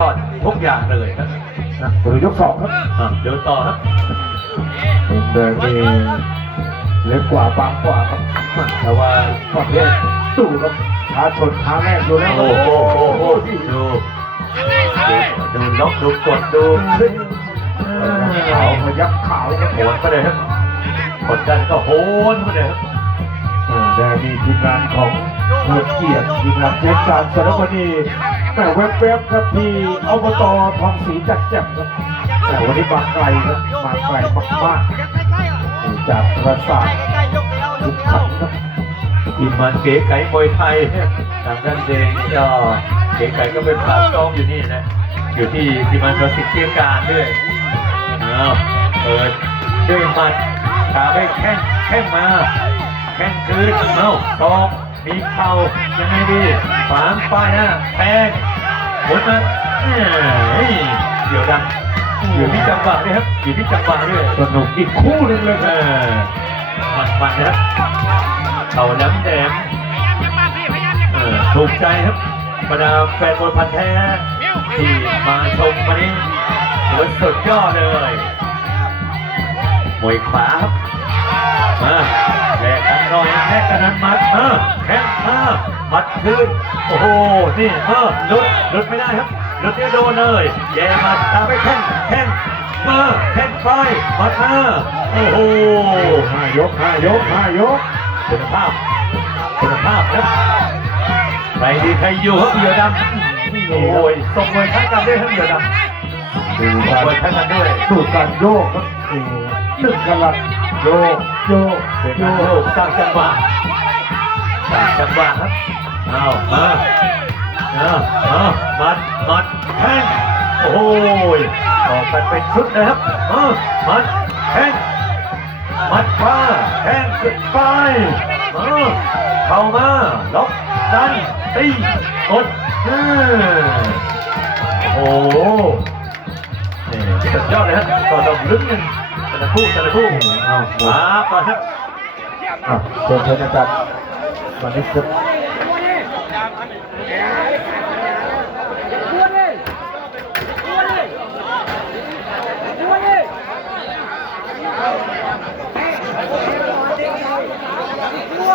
ยอดทุกอย่างเลยครับนะบริยกสองครับอะเดินต่อครับมุมแดงนี่เล็กกว่าบางกว่าครับแต่ว่าก่อนเล่นตู้ครับท้าชนท้าแรกอยู่แล้วโอ้โหโอ้โหดูดูล็อกดูกดดูขึ้นขาวพยักขาวครับโหนไปเลยครับกดดันก็โหนไปเลยครับเออแดงมีทีมงานของเลิศเกียรติทีมงานเจสการสารวัตรี แม่เว็บๆครับที่อบตทองศรีจัดแจ่มครับแต่วันนี้มาไกลครับมาไกลมากๆจากประสาททุกขันครับทีมมันเก๋ไก่มวยไทยทางด้านเดงก็เก๋ไก่ก็เป็นผ่านกองอยู่นี่นะอยู่ที่ทีมมันประสิทธิ์การด้วยเอาเปิดด้วยมัดขาไปแข้งแข้งมา แข้งคืนเอ้าตอก มีเข่ายังไงดีขวางป้ายหน้าแทงหมุนมาเอ้ยเดี๋ยวดังอยู่ที่จังหวะด้วยครับอยู่ที่จังหวะด้วยสนุกอีกคู่หนึ่งเลยคเอรับอมันมันนะครับเข่าแหลมแหลมเออถูกใจครับบรรดาแฟนบอลพันธุ์แท้ที่มาชมวันนี้ถือว่าสุดยอดเลยมวยขวาครับ มาแลกกันหน่อยแลกกันนั้นมัดเออแข้งมามัดคืนโอ้โหนี่เออหลุดหลุดไม่ได้ครับหลุดเนี่ยโดนเลยแย่มัดตามไปแข้งแข้งมาแข้งไปมัดมาโอ้โหห้ายกห้ายกห้ายกคุณภาพคุณภาพครับใครดีใครอยู่ครับเหยื่อดำโอ้ยส่งมวยทั้งกันด้วยครับเหยื่อดำดูการมวยทั้งกันด้วยดูการโยกครับหนึ่งกลัด โยกโยกเป็นโยการโยกกสร้างจังหวะสร้างจังหวะครับเอามาเอาเอามัดมัดแทงโอ้ยออกกันเป็นชุดเลยครับเอามัดแทงมัดขวาแทงขึ้นไปเอาเข้ามาล็อกดันตีกดเออโอ้โหนี่สุดยอดเลยครับต่อดอกลึกหนึ่ง ละคู่แต่ละคู่เอามาก่อนครับอะเชิญเชิญอาจารย์วันนี้ครับ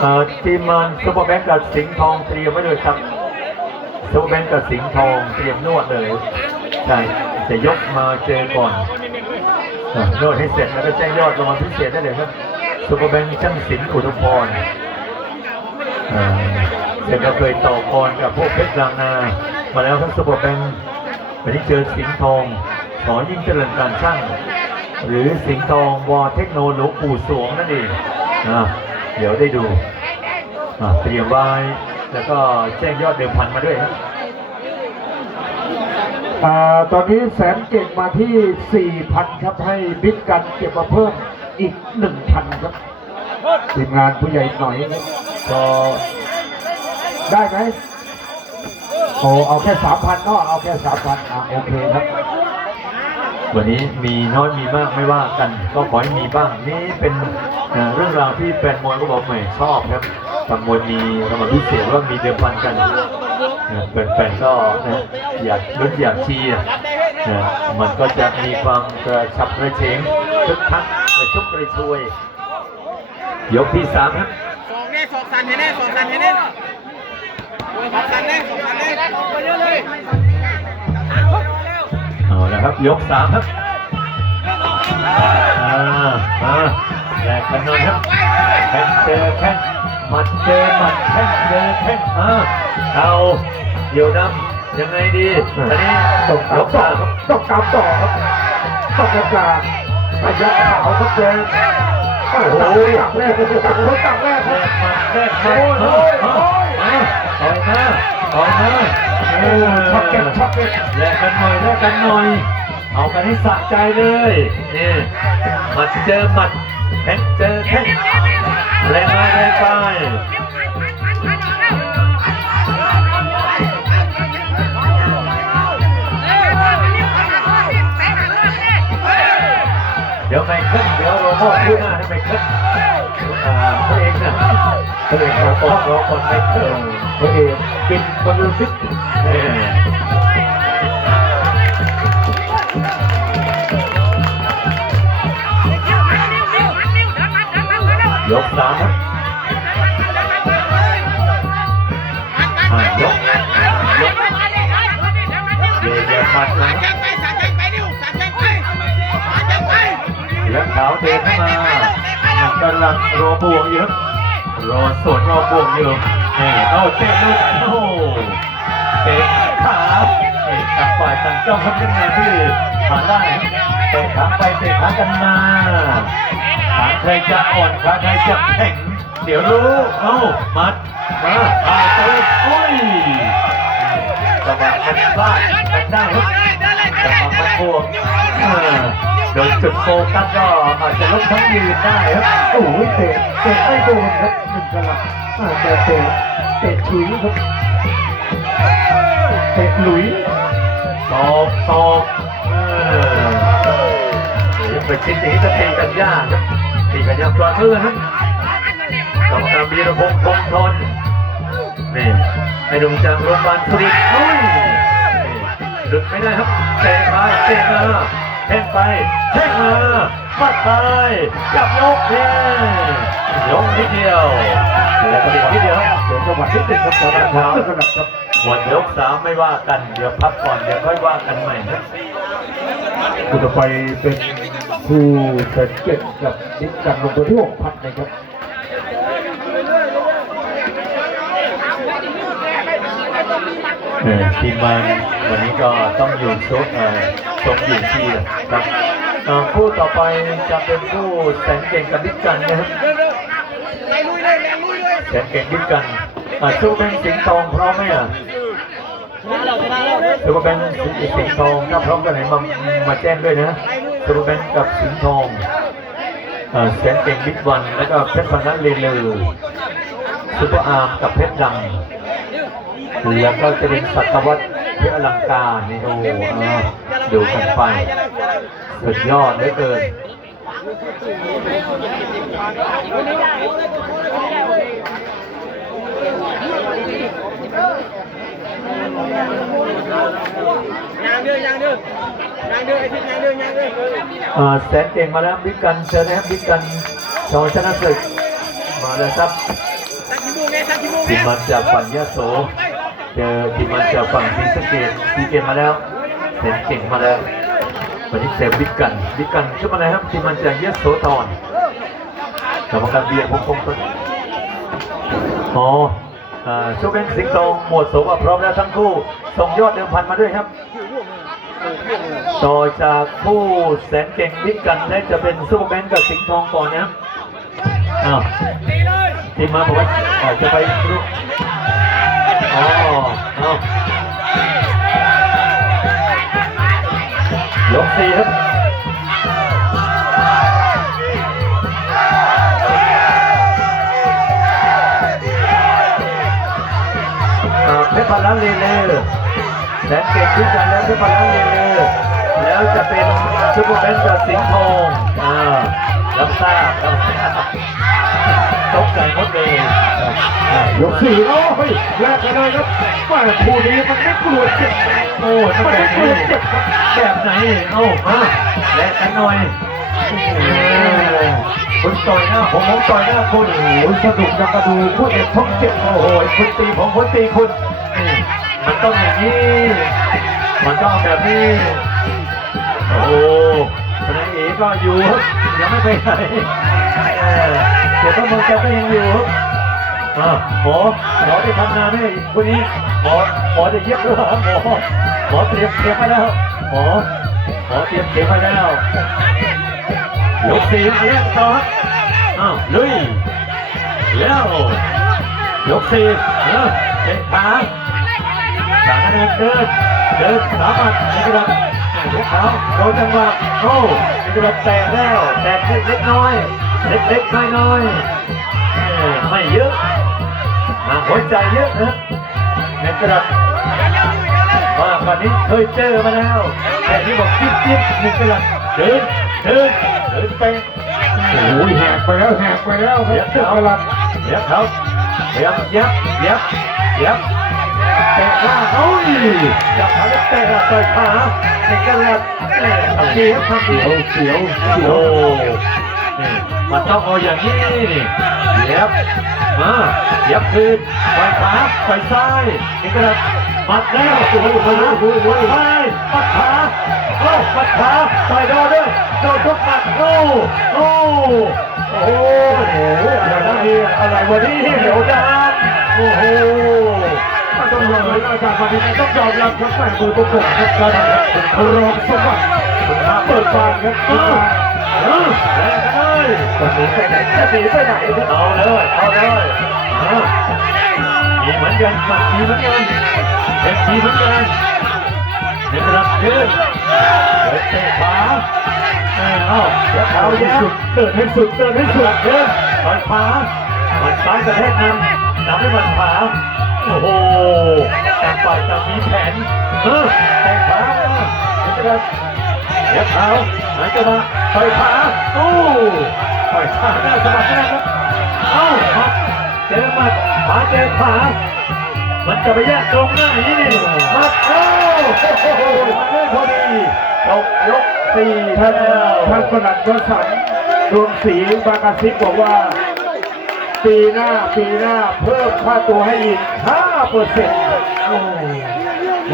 เอ่อทีมมันซุปเปอร์แบงก์กับสิงห์ทองเตรียมไว้เลยครับซุปเปอร์แบงก์กับสิงห์ทองเตรียมนวดเลยใช่จะยกมาเจอก่อน เอ่อนวดให้เสร็จแล้วก็แจ้งยอดรางวัลพิเศษได้เลยครับซุปเปอร์แบงก์ช่างศิลป์อุทุมพรเอ่อเสร็จก็เคยต่อกรกับพวกเพชรลางนา มาแล้วทั้งซุปเปอร์แบงก์วันนี้เจอสิงห์ทองขอยิ่งเจริญการช่าง หรือสิงห์ทองวอเทคโนโลยีปู่สวงนั่นเองอะเดี๋ยวได้ดูอะเตรียมไว้แล้วก็แจ้งยอดเดิมพันมาด้วยครับอ่า ตอนนี้แสนเก่งมาที่ 4,000 ครับให้บิ๊กกันเก็บมาเพิ่มอีก 1,000 ครับทีมงานผู้ใหญ่หน่อยครับก็ได้ไหมโอ้เอาแค่ 3,000เนาะเอาแค่ 3,000อะโอเคครับ วันนี้มีน้อยมีมากไม่ว่ากัน ก็ขอให้มีบ้างนี่เป็นเรื่องราวที่แฟนมวยก็บอกใหม่ชอบครับฝั่งมวยมีรางวัลพิเศษว่ามีเดิมพันกัน นะแฟนๆก็นะอยากลุ้นอยากเชียร์นะมันก็จะมีความกระฉับกระเฉงคึกคักกระชุ่มกระชวย ยกที่สามครับสองแน่สองสันเห็นแน่สองสันเห็นแน่สองสันแน่สองสันแน่ไปเยอะเลยเอาละครับยกสามครับอ่ามาแลกกันหน่อยครับแข้งเจอแข้ง หมัดเจอหมัดแข้งเจอแข้งมาเอาเดี๋ยวนำยังไงดีอันนี้ต้องยกต่อสามครับต้องตามต่อครับต้องประกาศพยักขาวครับแดงโอ้โหตักแรกเลยตักเขาตักแรกแลครักมัดแลกมัดโอ้ยโอ้ยโอ้ยต่อยมาต่อยมาโอ้ช็อตเก็ตช็อตเก็ตแลกกันหน่อยแลกกันหน่อย เอากันให้สะใจเลยนี่หมัดเจอหมัด แข้งเจอแข้งแรงมาแรงไปเดี๋ยวไม่ขึ้นเดี๋ยวเรามอบคู่หน้าให้ไม่ขึ้นอ่าพระเอกนะพระเอกมาปอกเราคนไม่ขึ้นพระเอกปิดบอลลูนซิก สามครับอะยกยกเย่เย่หมัดนะสาครับแจ้งไปสาแจ้งไปดิวสาแจ้งไปสาแจ้งไปแล้วขาวเดินเข้ามากำลังรอบวงอยู่ครับรอสวนรอบวงอยู่นี่เอาเตะลูกโอ้โหเตะขานี่ต่างฝ่ายต่างจ้องครับขึ้นมาที่ผ่านได้เตะขาไปเตะขากันมา ขาใครจะอ่อนขาใครจะแข็ง เดี๋ยวรู้ เอ้า มัดมาพาตัวอุ้ยจังหวะมันพลาดมันได้ครับแต่มาพักพวกเออโดยจุดโฟกัสก็อาจจะลุกทั้งยืนได้ครับโอ้ยเตะเตะไม่โดนครับหนึ่งกระลัดอ่าแต่เตะเตะฉุยครับเตะหลุยตอกตอก ไปชิดนี้จะตีกันยากครับตีกันยากปลอดมือครับกรรมการวีรพงษ์คงทนนี่ให้ดวงจังโรงพยาบาลสุรินทร์อุ้ยนี่หลุดไม่ได้ครับเตะไปเตะมาแทงไปแทงมาปัดไปจับยกเนี่ยยกนิดเดียวแล้วก็อีกนิดเดียวครับเดี๋ยวจังหวะที่ติดครับตอนนั้นครับกระดับครับหมดยกสามไม่ว่ากัน เดี๋ยวพักก่อนเดี๋ยวค่อยว่ากันใหม่นะ คุณต่อไปเป็นผู้เสร็จเจ็ดกับนิดกันลงตัวที่หกพันนะครับเออทีมมันวันนี้ก็ต้องอยู่ซุปเออตรงอยู่ที่ครับคู่ต่อไปจะเป็นคู่แสนเก่งกับบิ๊กกันนะครับแรงเลยแรงลุยเลยแสนเก่งบิ๊กกันอะสู้เป็นสิงห์ทองพร้อมไหมอะ ซูเปอร์แบงค์สิงห์ทองถ้าพร้อมกันไหนมามาแจ้งด้วยนะซูเปอร์แบงค์กับสิงห์ทองเอ่อแสนเก่งบิ๊กวันแล้วก็เพชรพันธุ์เลเลอซูเปอร์อาร์มกับเพชรดำแล้วก็จะเป็นสัตวัตที่อลังการนี่โอ้โหอ่าดูกันไปสุดยอดเหลือเกิน ยางเดือยางเดือยางเดือไอ้ทิศยางเดือยางเดืออ่าแสนเก่งมาแล้วบิ๊กกันเชิญนะครับบิ๊กกันชาวชนะศึกมาแล้วครับสักกี่โมงเนี่ยสักกี่โมงทีเนี่มยมันจากฝั่งยะโสเจอทีมมันจากฝั่งศรีสะเกดศรีเกตมาแล้วแสนเก่งมาแล้ววันนี้เซฟบิ๊กกันบิ๊กกันชื่ออะไรครับทีมมันจากยะโสธรกรรมการเบียร์พงพงศ์ต้นอ๋ออ่า ชูเบนสิงห์ทองหมวดสว่าพร้อมแล้วทั้งคู่ ส่งยอดเดิมพันมาด้วยครับ ต่อจากผู้แสนเก่งบิ๊กกันและจะเป็นซูเปอร์แมนกับสิงห์ทองก่อนนะครับอ้าวทีมมาบอกว่าจะไปรูอ๋อเอายกสี่ครับ เนล้านเลเลอร์แสนเก่งบิ๊กกันแล้วเพชรพันล้านเลเลอร์แล้วจะเป็นซูเปอร์แมนกับสิงห์ทองอ่ารับทราบรับทราบตกใจหมดเลยยกสี่โอ้ยแลกกันเลยครับว่าคู่นี้มันไม่กลัวเจ็บโอ้ต้องแบบนี้แบบไหนเอ้ามาแลกกันหน่อยเออคุณต่อยหน้าผมผมต่อยหน้าคุณโอ้ยสนุกจังกระดูคู่เอกช่องเจ็ดโอ้โหคุณตีผมผมตีคุณ มันต้องอย่างนี้ มันต้องแบบนี้ โอ้โหทนายเอก็อยู่ยังไม่ไปไหนเดี๋ยวต้องมือแกก็ยังอยู่อ่าหมอหมอได้ทำงานให้คนนี้หมอหมอจะเย็บหรือเปล่าหมอหมอเตรียมเตรียมไว้แล้วหมอหมอเตรียมเตรียมไว้แล้วยกสี่มาแล้วต่ออ้าวลุยแล้วยกสี่เออเตะขา สามคะแนนเดินเดินสามารถในกระดับยกเขาโดนจังหวะโอ้ในกระดับแตกแล้วแตกเล็กน้อย เล็กเล็กน้อยน้อยๆไม่เยอะห่างหัวใจเยอะนะในกระดับมากกว่านี้เคยเจอมาแล้วแต่นี่บอกจิ๊บจิ๊บหนึ่งกระดับเดินเดินเดินไปโอ้ยแหกไปแล้วแหกไปแล้วคเดี๋ยรับเขาลังเดี๋ยวเขาเดี๋ยวยับยับยับ เตะขาโอ้ยจับขาแล้วเตะขาต่อยขาในกระดับแหม่ทำดีครับทำดีเสียวเสียวเสียวมันต้องเอาอย่างนี้นี่เย็บมาเย็บคืนไปขวาไปซ้ายนี่ก็แล้วมัดแล้วโอ้โหโอ้โหโอ้โหไปมัดขาโอ้มัดขาไปโดนด้วยโดนทุกมัดโอ้โอ้โอ้โหอะไรวะนี่อะไรวะเนี่ยเดี๋ยวดานโอ้โห ต้องยอมรับอาจารย์วันนี้ต้องยอมรับครับแม่มือประกบครับการรองสมบัติเปิดบานครับเออจะหนีไปไหนจะหนีไปไหนเอาเลยเอาเลยมีเหมือนกันมันมีเหมือนกันเอ็มมีเหมือนกันเด็กรับขึ้นเดินเตะขวาเออเอาเดี๋ยวเอาให้สุดเดินให้สุดเดินให้ให้สุดเดินต่อยขวามันซ้ายกระแทกนำนำให้หมันขวา โอ้โหต่างฝ่ายต่างมีแผนเออเตะขาเดี๋ยวจะเดี๋ยวเขาหายจังหวะต่อยขาโอ้ต่อยขาหน้าสะบัดนะครับเอ้ามัดเจอหมัดขาเจอขามันจะไปแยกตรงหน้านี่มัดโอ้โหมันไม่พอดีจบยกสี่ท่านท่านประหลัดวสันต์ดวงศรีบางกะซิบบอกว่า ปีหน้าปีหน้าเพิ่มค่าตัวให้อีก5เปอร์เซ็นต์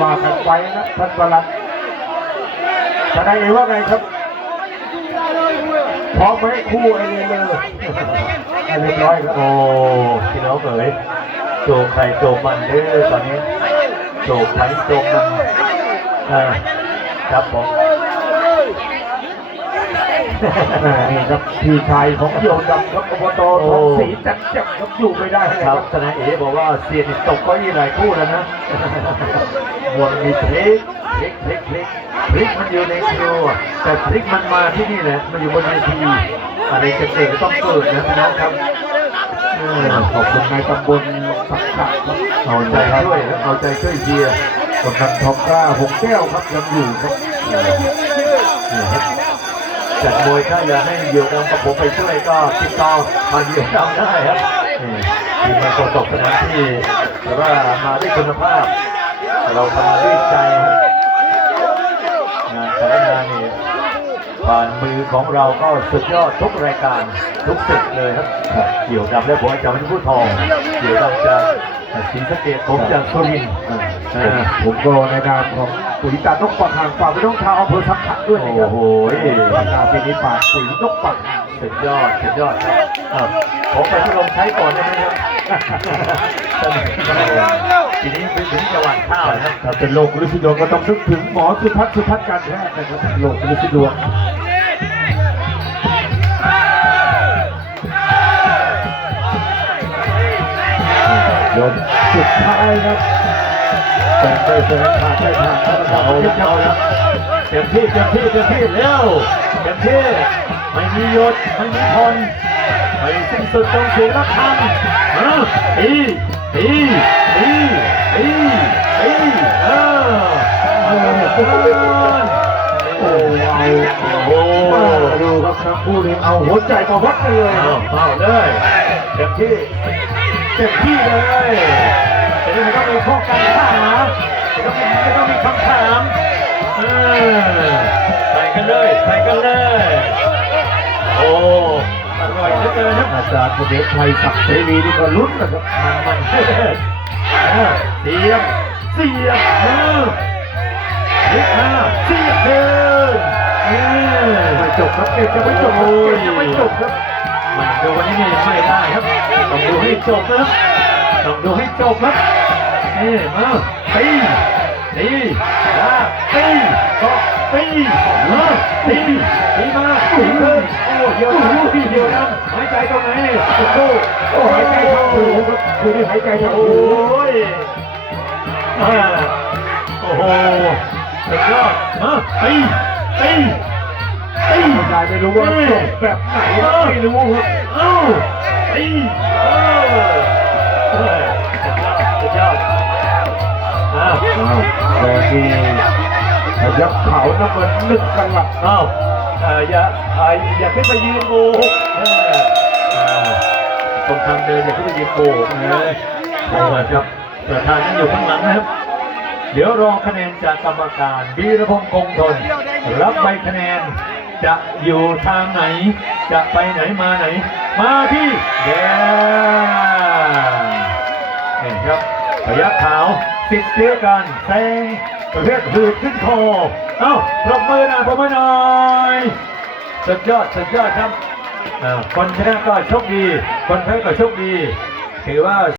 ว่ากันไปนะท่านประหลัดทนายเอว่าไงครับพร้อมไหมคู่ไอ้นี่เลยเรียบร้อยครับโอ้พี่น้องเอ๋ยโจใครโจมันเด้อตอนนี้โจใครโจมันเออครับผม แหม่นี่ครับพี่ชายของโยดำครับอบตทองศรีจันทร์จับครับอยู่ไม่ได้นะคครัรับบทนายเอ๋บอกว่าเสียนตกเก็ยี่หลายคู่แล้วนะห่วงมีพลิกพลิกพลิกพลิกพลิกมันอยู่ในครัวแต่พลิกมันมาที่นี่แหละมันอยู่บนเวทีอะไรจะเก่งก็ต้องเกิดนะพี่น้องครับเออขอบคุณนายตำบลสังขะครับเอาใจช่วยครับเอาใจช่วยเชียร์กำนันทองกล้าหกแก้วครับยังอยู่ครับ นี่ครับ จัดมวยถ้าอยากให้เหยี่ยวดำกับผมไปช่วยก็ติดต่อมาเหยี่ยวดำได้ครับทีมงานโฆษกสถานที่แต่ว่ามาด้วยคุณภาพ เราทำมาด้วยใจงานแต่ละงานนี่ผ่านมือของเราก็สุดยอดทุกรายการทุกสิทเลยครับเกี่ยวดำและผมจะเป็นผู้ทองเกี่ยวดำจะ ศรีสะเกดผมจากสุรินทร์อ่าผมก็ในนามของปุ๋ยตานกปากหางฝากพี่น้องชาวอำเภอสังขะด้วยนะครัโอ้โหว่างานปีนี้ฝากปุ๋ยนกปากหางสุดยอดสุดยอดครับอะผมไปที่ลงใช้ก่อนได้ไหมครับทีนี้ไปถึงจังหวัดข้าวนะครับถ้าเป็นโรคฤทธิ์ดวงก็ต้องนึกถึงหมอสุพัฒน์สุพัฒน์การแพทย์นะครับโรคฤทธิ์ดวง ยนสุดท้ายครับแต่ไม่เสนผ่านไม่ผ่านครับเอาละเอาละเต็มที่เต็มที่เต็มที่เร็วเต็มที่ไม่มีหยศไม่มีทนไม่สิ้นสุดตรงเสียงระฆังอะตีตีตีตีตีเออเออเออโอ้เอาโอ้ดูครับทั้งคู่นี้เอาหัวใจมาวัดกันเลยเอาเอาเลยเต็มที่ เต็มที่เลยแต่ยังไงก็มีข้อกังขาแต่ก็มีแต่ก็มีคำถามเออใส่กันเลยใส่กันเลย โอ้อร่อยเหลือเกินครับอาจารย์คนเดชชัยศักดิ์เสรีนี่ก็ลุ้นนะครับมันมันเสียบเสียบเออเสียบมาเสียบเดินเออไม่จบครับเกมจะไม่จบครับเกมจะไม่จบครับ มันดูวันนี้เนี่ยยังไม่ได้ครับ ต้องดูให้จบนะครับต้องดูให้จบครับนี่มาตีตีมาตีก็ตีมาตีตีมาตีเลยโอ้เดียวนะเดียวนะหายใจตรงไหนโอ้โหโอ้หายใจทางหูครับคือหายใจทางหูยอ่าโอ้โหสุดยอดมาตีตี ยายไม่รู้ว่าจบแบบไหนไม่รู้ครับเอ้าตีเออเออสุดยอดสุดยอดอ้าวอ้าวแต่ที่พยับเขาน้ำเงินนึกกันหลับอ้าวเอ่ออย่าอ่าอย่าขึ้นไปยืนโง่เอออ่าตรงทางเดินอย่าขึ้นไปยืนโง่นะโอ้ยครับประธานนั่งอยู่ข้างหลังนะครับเดี๋ยวรอคะแนนจากกรรมการวีรพงษ์คงทนรับใบคะแนน จะอยู่ทางไหน จะไปไหนมาไหน มาที่แดงนี่ครับพยักขาวติดเชื้อกันแซงประเภทหืดขึ้นคอเอ้าปรบมือหน่อยปรบมือหน่อยสุดยอดสุดยอดครับคนชนะก็โชคดี คนแพ้ก็โชคดี ถือว่า